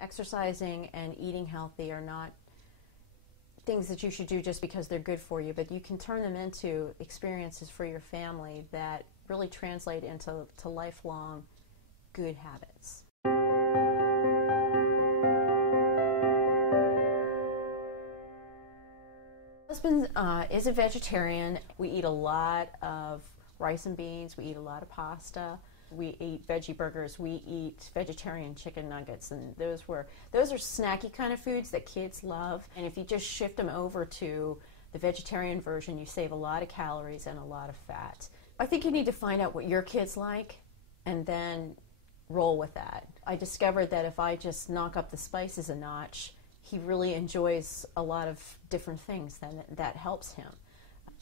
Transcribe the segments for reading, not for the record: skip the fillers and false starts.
Exercising and eating healthy are not things that you should do just because they're good for you, but you can turn them into experiences for your family that really translate into lifelong good habits. My husband is a vegetarian. We eat a lot of rice and beans. We eat a lot of pasta. We eat veggie burgers. We eat vegetarian chicken nuggets, and those are snacky kind of foods that kids love. And if you just shift them over to the vegetarian version, you save a lot of calories and a lot of fat. I think you need to find out what your kids like and then roll with that. I discovered that if I just knock up the spices a notch, he really enjoys a lot of different things, then that helps him.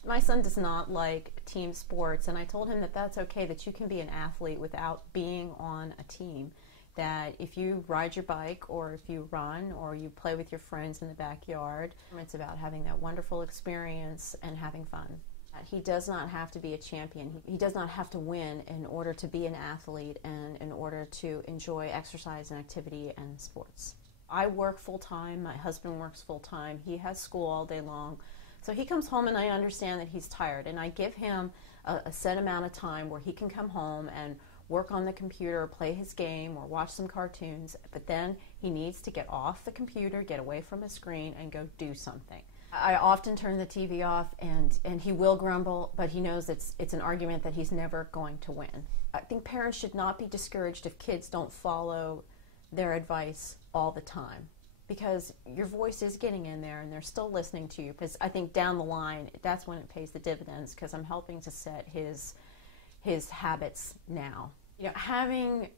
My son does not like team sports, and I told him that that's okay, that you can be an athlete without being on a team. That if you ride your bike, or if you run, or you play with your friends in the backyard, it's about having that wonderful experience and having fun. He does not have to be a champion. He does not have to win in order to be an athlete and in order to enjoy exercise and activity and sports. I work full-time. My husband works full-time. He has school all day long. So he comes home and I understand that he's tired, and I give him a set amount of time where he can come home and work on the computer, play his game, or watch some cartoons, but then he needs to get off the computer, get away from a screen, and go do something. I often turn the TV off, and he will grumble, but he knows it's an argument that he's never going to win. I think parents should not be discouraged if kids don't follow their advice all the time, because your voice is getting in there and they're still listening to you. Because I think down the line, that's when it pays the dividends, because I'm helping to set his habits now. You know, having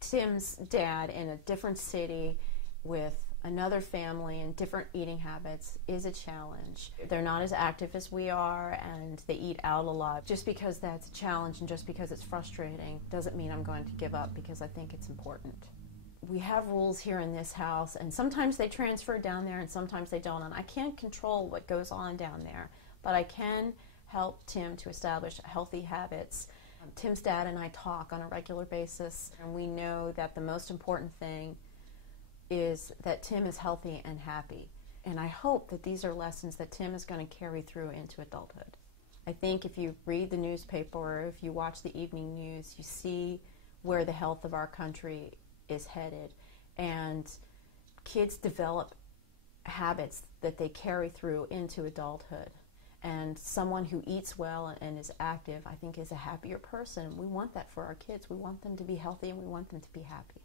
Tim's dad in a different city with another family and different eating habits is a challenge. They're not as active as we are, and they eat out a lot. Just because that's a challenge and just because it's frustrating doesn't mean I'm going to give up, because I think it's important. We have rules here in this house, and sometimes they transfer down there and sometimes they don't, and I can't control what goes on down there, but I can help Tim to establish healthy habits. Tim's dad and I talk on a regular basis, and we know that the most important thing is that Tim is healthy and happy. And I hope that these are lessons that Tim is going to carry through into adulthood. I think if you read the newspaper or if you watch the evening news, you see where the health of our country is headed. And kids develop habits that they carry through into adulthood. And someone who eats well and is active, I think, is a happier person. We want that for our kids. We want them to be healthy and we want them to be happy.